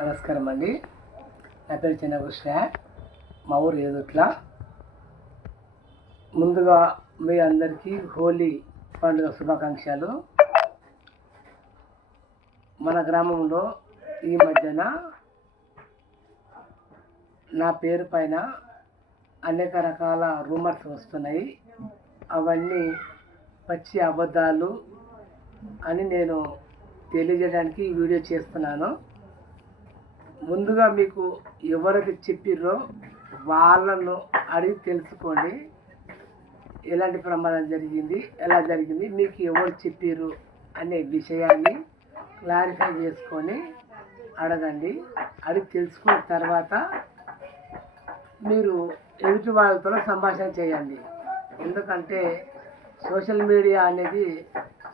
నమస్కారం అండి. నా పేరు చిన్నకృష్ణ. మా ఊరు ఏదుట్ల. ముందుగా మీ అందరికీ హోలీ పండుగ శుభాకాంక్షలు. మన గ్రామంలో ఈ మధ్యన నా పేరు పైన అనేక రకాల రూమర్స్ వస్తున్నాయి. అవన్నీ పచ్చి అబద్ధాలు అని నేను తెలియజేయడానికి ఈ వీడియో చేస్తున్నాను. ముందుగా మీకు ఎవరైతే చెప్పిర్రో వాళ్ళను అడిగి తెలుసుకోండి. ఎలాంటి ప్రమాదం జరిగింది, ఎలా జరిగింది, మీకు ఎవరు చెప్పిర్రు అనే విషయాన్ని క్లారిఫై చేసుకొని అడగండి. అడిగి తెలుసుకున్న తర్వాత మీరు ఎదుటి వాళ్ళతో సంభాషణ చేయండి. ఎందుకంటే సోషల్ మీడియా అనేది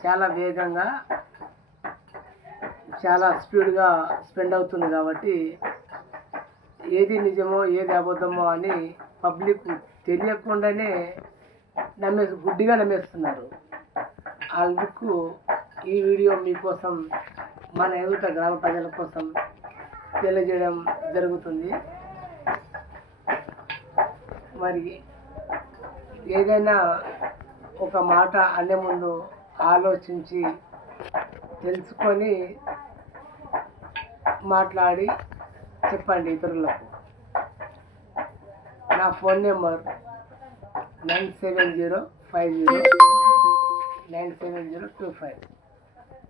చాలా వేగంగా, చాలా స్పీడ్గా స్పెండ్ అవుతుంది కాబట్టి ఏది నిజమో ఏది అబద్ధమో అని పబ్లిక్ తెలియకుండానే గుడ్డిగా నమ్మేస్తున్నారు. అందుకు ఈ వీడియో మీకోసం, మన ఎదుట గ్రామ ప్రజల కోసం తెలియజేయడం జరుగుతుంది. మరి ఏదైనా ఒక మాట అనే ముందు ఆలోచించి తెలుసుకొని మాట్లాడి చెప్పండి ఇతరులకు. నా ఫోన్ నెంబర్ 9705097025.